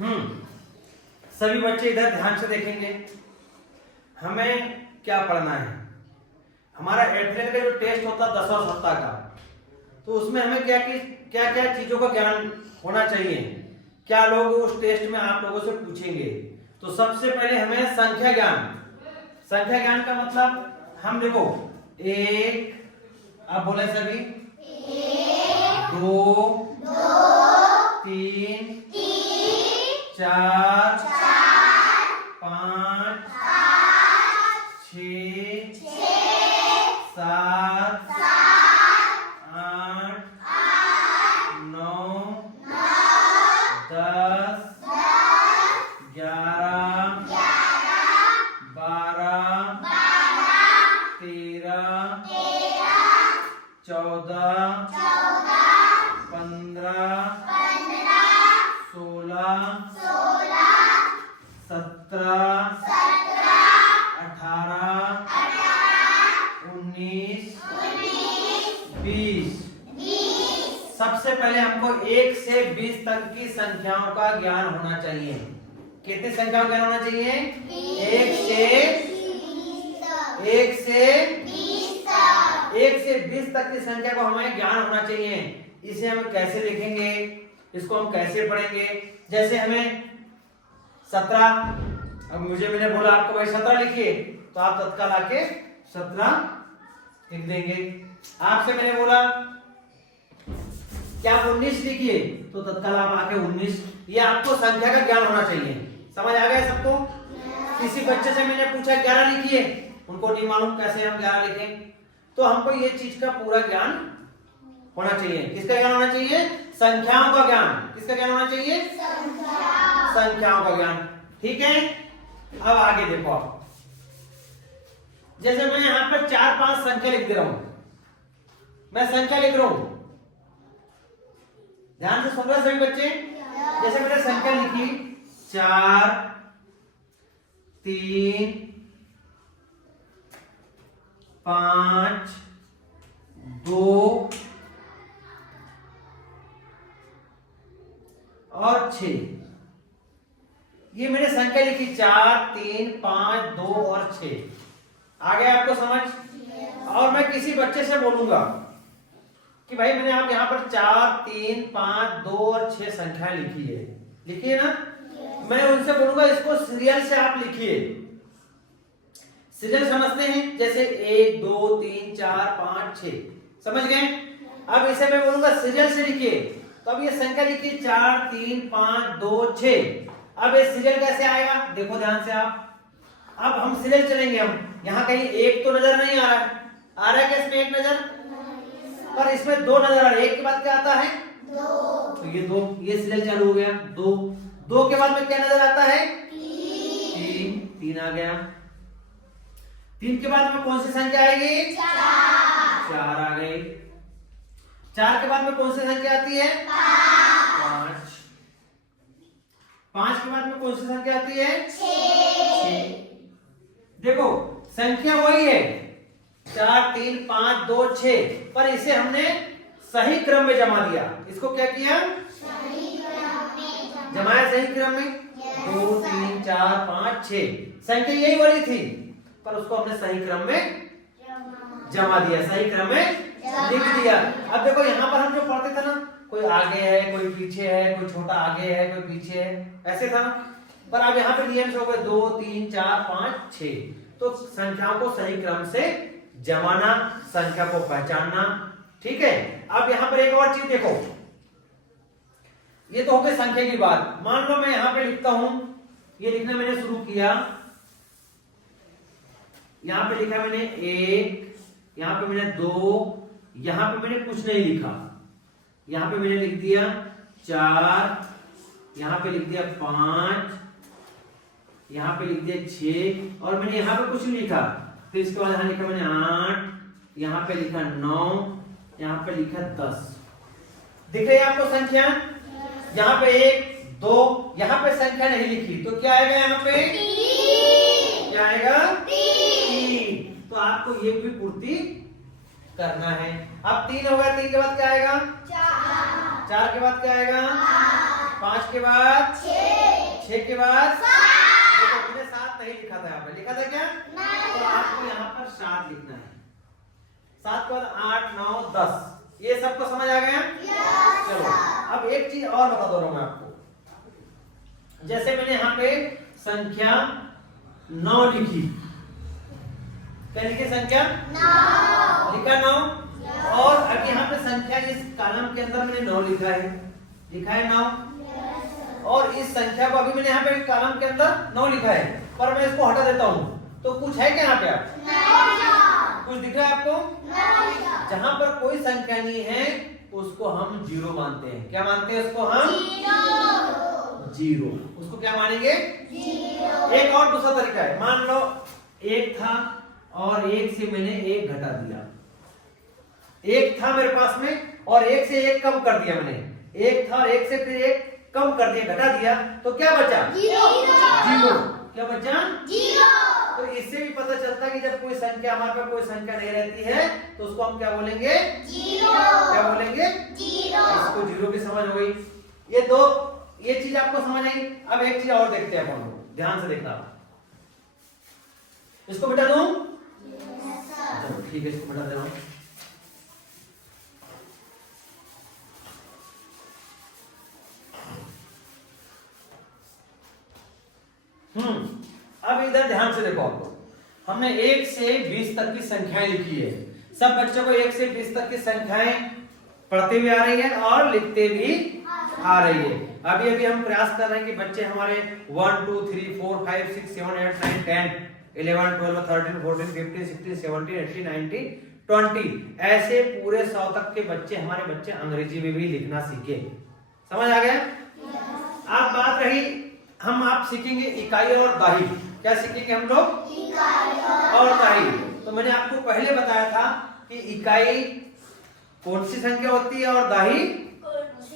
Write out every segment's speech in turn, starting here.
सभी बच्चे इधर ध्यान से देखेंगे। हमें क्या पढ़ना है, हमारा एप्रिल का जो टेस्ट होता है 10वां सप्ताह का, तो उसमें हमें क्या क्या चीजों का ज्ञान होना चाहिए, क्या लोग उस टेस्ट में आप लोगों से पूछेंगे। तो सबसे पहले हमें संख्या ज्ञान का मतलब हम देखो एक, आप बोले सभी, 2 3 4 5 6 7 8 9 10 11 12 13 14 15 16 17 18 19 20। सबसे पहले हमको 1 से 20 तक की संख्याओं का ज्ञान होना चाहिए। कितनी संख्याओं का ज्ञान होना चाहिए? 1 से 20 तक की संख्या को हमें ज्ञान होना चाहिए। इसे हम कैसे लिखेंगे, इसको हम कैसे पढ़ेंगे? जैसे हमें 17, अब मैंने बोला आपको भाई 17 लिखिए, तो आप तत्काल आके 17 लिख देंगे। आपसे मैंने बोला क्या 19 लिखिए, तो तत्काल आप आके 19। ये आपको संख्या का ज्ञान होना चाहिए। समझ आ गया सबको? किसी बच्चे से मैंने पूछा 11 लिखिए, उनको नहीं मालूम कैसे हम 11 लिखें। तो हमको ये चीज का पूरा ज्ञान होना चाहिए। किसका ज्ञान होना चाहिए? संख्याओं का ज्ञान। किसका ज्ञान होना चाहिए? संख्याओं का ज्ञान। ठीक है, अब आगे देखो आप, जैसे मैं यहां पर 4-5 संख्या लिख दे रहा हूं, मैं संख्या लिख रहा हूं, ध्यान से सुन रहे सभी बच्चे। जैसे मैंने संख्या लिखी 4 3 5 2 और 6। ये मैंने संख्या लिखी 4 3 5 2 और 6। आ गया आपको समझ? और मैं किसी बच्चे से बोलूंगा कि भाई मैंने आप यहाँ पर 4 3 5 2 और 6 संख्या लिखी है, लिखिए ना। मैं उनसे बोलूंगा इसको सीरियल से आप लिखिए। सीरियल समझते हैं? जैसे 1 2 3 4 5 6, समझ गए? अब इसे मैं बोलूंगा सीरियल से लिखिए, तो अब ये संख्या लिखिए 4 3 5 2 6। अब ये सीरियल कैसे आएगा, देखो ध्यान से आप। अब हम सीरियल चलेंगे, हम यहाँ कहीं 1 तो नजर नहीं आ रहा है, आ रहा है क्या इसमें 1 नजर? पर इसमें 2 नजर आ रहा है। 1 के बाद क्या आता है? 2। तो ये 2, ये सीरियल चालू हो गया। 2 के बाद में क्या नजर आता है? 3 आ गया। 3 के बाद में कौन सी संख्या आएगी? 4 आ गई। 4 के बाद में कौन सी संख्या आती है? 5। 5 के बाद में कौन सी संख्या आती है? 6। देखो संख्या वही है 4 3 5 2 6, पर इसे हमने सही क्रम में जमा दिया। इसको क्या किया? जमाया सही क्रम में। 2 3 4 5 6 संख्या यही वाली थी, पर उसको हमने सही क्रम में जमा दिया, सही क्रम में लिख दिया। अब देखो यहाँ पर हम जो पढ़ते थे ना, कोई आगे है कोई पीछे है, कोई छोटा आगे है कोई पीछे है, ऐसे था। पर अब यहाँ पे नियम हो गए 2 3 4 5 6। तो संख्याओं को सही क्रम से जमाना, संख्या को पहचानना। ठीक है, अब यहाँ पर एक और चीज देखो, ये तो हो गई संख्या की बात। मान लो मैं यहाँ पे लिखता हूं, ये लिखना मैंने शुरू किया, यहाँ पे लिखा मैंने 1, यहाँ पे मैंने 2, यहाँ पे मैंने कुछ नहीं लिखा, यहाँ पे मैंने लिख दिया 4, यहाँ पे लिख दिया 5, यहाँ पे लिख दिया 6, और मैंने यहाँ पे कुछ नहीं लिखा। फिर इसके बाद यहाँ लिखा मैंने 8, यहाँ पे लिखा 9, यहाँ पे लिखा 10। दिख रही है आपको संख्या? यहाँ पे 1 2, यहाँ पे संख्या नहीं लिखी, तो क्या आएगा यहाँ पे? 3। क्या आएगा? 3। तो आपको ये भी पूर्ति करना है। अब 3 हो गया, 3 के बाद क्या आएगा? 4। 4 के बाद क्या आएगा? 5 के बाद 6 के बाद 7। देखो मैंने 7 नहीं लिखा था, यहाँ पे लिखा था क्या? तो आपको यहाँ पर 7 लिखना है। 7 के बाद 8 9 10। ये सबको समझ आ गया? चलो अब एक चीज और बता दो रहा हूं मैं आपको। जैसे मैंने यहाँ पे संख्या 9 लिखी, क्या लिखी? संख्या 9 लिखा 9। और अब यहाँ पे संख्या इस कॉलम के अंदर मैंने 9 लिखा है 9। और इस संख्या को अभी मैंने यहाँ पे कॉलम के अंदर 9 लिखा है, पर मैं इसको हटा देता हूँ तो कुछ है क्या यहाँ पे? आप कुछ दिख रहा है आपको? जहां पर कोई संख्या नहीं है उसको हम जीरो मानते हैं। क्या मानते हैं उसको? हम जीरो। उसको क्या मानेंगे? जीरो। एक और दूसरा तरीका है, मान लो 1 था और 1 से मैंने 1 घटा दिया। 1 था मेरे पास में और 1 से 1 कम कर दिया मैंने। 1 था और 1 से फिर 1 कम कर दिया, घटा दिया, तो क्या बचा? जीरो। क्या बचा? जीरो। तो इससे भी पता चलता है कि जब कोई संख्या हमारे पास कोई संख्या नहीं रहती है तो उसको हम क्या बोलेंगे? जीरो। क्या बोलेंगे? जीरो। इसको जीरो की समझ हो गई। ये चीज आपको समझ आई। अब एक चीज और देखते हैं अपन लोग, ध्यान से देखना। इसको मिटा दूं? चलो ठीक है, इसको मिटा दे रहा हूं। अब इधर ध्यान से देखो। आपको हमने 1 से 20 तक की संख्याएं लिखी है। सब बच्चों को 1 से 20 तक की संख्याएं पढ़ते भी आ रही है और लिखते भी आ रही है। अभी हम प्रयास कर रहे हैं कि बच्चे हमारे 1 2 3 4 5 6 7 8 9 10 11 12 13 14 15 16 17 18 19 20 ऐसे पूरे 100 तक के बच्चे हमारे बच्चे अंग्रेजी में भी लिखना सीखे। समझ आ गया? अब बात रही, हम आप सीखेंगे इकाई और दाही। क्या सीखेंगे हम लोग? इकाई और दाही। तो मैंने आपको पहले बताया था कि इकाई कौन सी संख्या होती है और दाही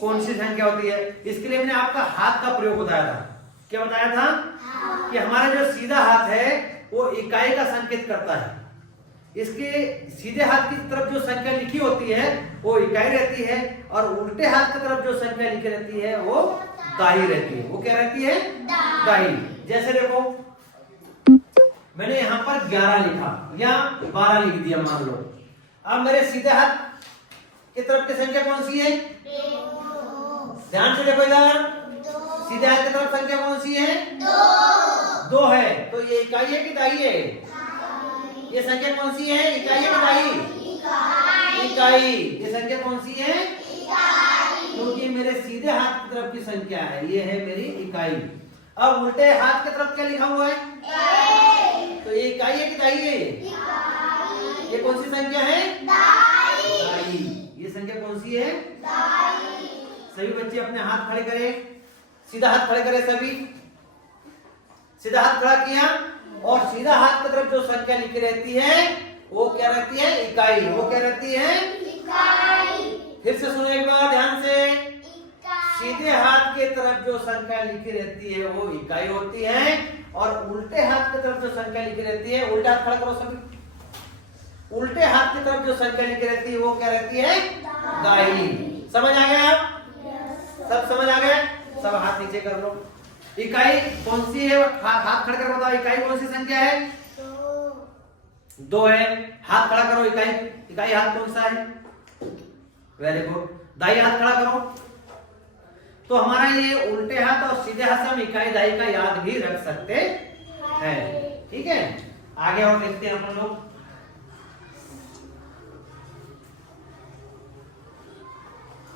कौन सी संख्या होती है। इसके लिए मैंने आपका हाथ का प्रयोग बताया था। क्या बताया था? कि हमारा जो सीधा हाथ है वो इकाई का संकेत करता है। इसके सीधे हाथ की तरफ जो संख्या लिखी होती है वो इकाई रहती है और उल्टे हाथ की तरफ जो संख्या लिखी रहती है वो दाही रहती है। वो क्या रहती है? दाही। जैसे देखो मैंने यहाँ पर 11 लिखा या 12 लिख दिया मान लो। अब मेरे सीधे हाथ की तरफ की संख्या कौन सी है? ध्यान से देखो इधर। सीधे हाथ की तरफ संख्या कौन सी है? 2 है। तो ये इकाई है कि दाही है? ये संख्या कौन सी है? इकाई है कि दाही? इकाई। ये संख्या कौन सी है? क्योंकि मेरे सीधे हाथ की तरफ की संख्या है, ये है मेरी इकाई। अब उल्टे हाथ की तरफ क्या लिखा हुआ है? तो ये इकाई है कि दाही है? ये कौन सी संख्या है? दाही। ये संख्या कौन सी है? दाही। सभी बच्चे अपने हाथ खड़े करें, सीधा हाथ खड़े करें सभी। सीधा हाथ खड़ा किया और सीधा हाथ की तरफ जो संख्या लिखी रहती है वो क्या रहती है? इकाई। वो क्या रहती है? इकाई। फिर से सुनो एक बार ध्यान से। सीधे हाथ की तरफ जो संख्या लिखी रहती है वो इकाई होती है और उल्टे हाथ की तरफ जो संख्या लिखी रहती है, उल्टा हाथ खड़ा करो सभी। उल्टे हाथ की तरफ जो संख्या लिखी रहती है वो क्या रहती है? दाही। समझ आ गया? आप सब समझ आ गए? सब हाथ नीचे कर लो। इकाई कौन सी है? हाथ खड़ा कर बताओ, इकाई कौन सी संख्या है? 2 है। हाथ खड़ा करो। इकाई हाथ कौन सा है? Very good. दाई हाथ खड़ा करो। तो हमारा ये उल्टे हाथ और सीधे हाथ से हम इकाई दाई का याद भी रख सकते हैं। ठीक है, आगे और देखते हैं अपन लोग।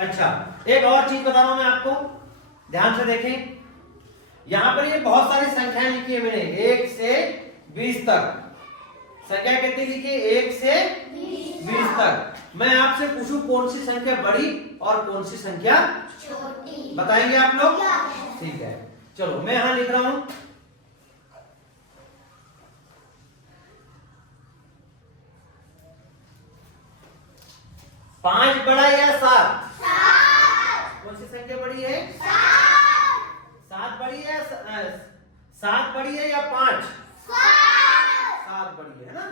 अच्छा, एक और चीज बता रहा हूं मैं आपको, ध्यान से देखें। यहां पर ये बहुत सारी संख्याएं लिखी है मैंने 1 से 20 तक। संख्या कितनी लिखी? 1 से 20 तक। मैं आपसे पूछूं कौन सी संख्या बड़ी और कौन सी संख्या छोटी, बताएंगे आप लोग? ठीक है, चलो मैं यहां लिख रहा हूं। पांच बड़ा या 7? कौन सी संख्या बड़ी है? 7 बड़ी है। 7 बड़ी है या 5? 7 बड़ी है ना?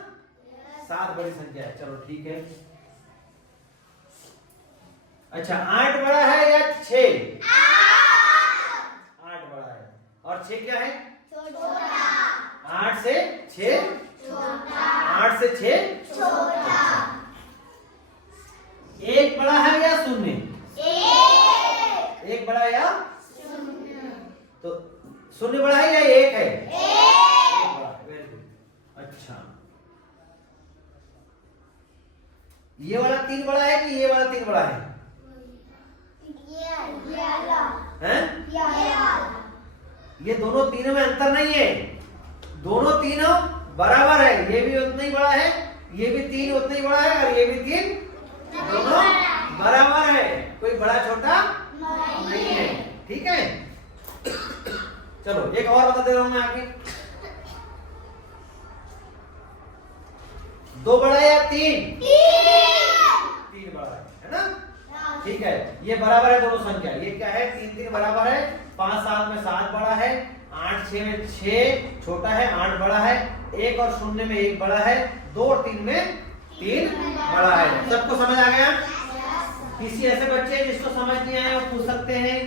7 बड़ी संख्या है। चलो ठीक है। अच्छा, 8 बड़ा है या 6? 6 क्या है? छोटा। 8 से 6 छोटा। 8 से 6 छोटा। 1 बड़ा है या शून्य? 1 बड़ा है या शून्य। तो शून्य बड़ा है या 1 है? 1 बड़ा है। Very good. अच्छा, ये वाला 3 बड़ा है कि ये वाला 3 बड़ा है? हैं? ये दोनों तीनों में अंतर नहीं है, दोनों तीनों बराबर है। ये भी उतना ही बड़ा है, ये भी 3 उतना ही बड़ा है, और ये भी 3, दोनों बराबर है। कोई बड़ा छोटा नहीं है। ठीक है, चलो एक और बता दे रहा हूं मैं आपकी। 2 बड़ा है या 3? 3 बड़ा है ना? ठीक है, ये बराबर है दोनों संख्या। ये क्या है? 3 3 बराबर है, 5 7 में 7 बड़ा है, 8 6 में 6 छोटा है, 8 बड़ा है, 1 और 0 में 1 बड़ा है, 2 और 3 में 3 बड़ा है। सबको समझ आ गया? किसी ऐसे बच्चे जिसको समझ नहीं आया वो पूछ सकते हैं।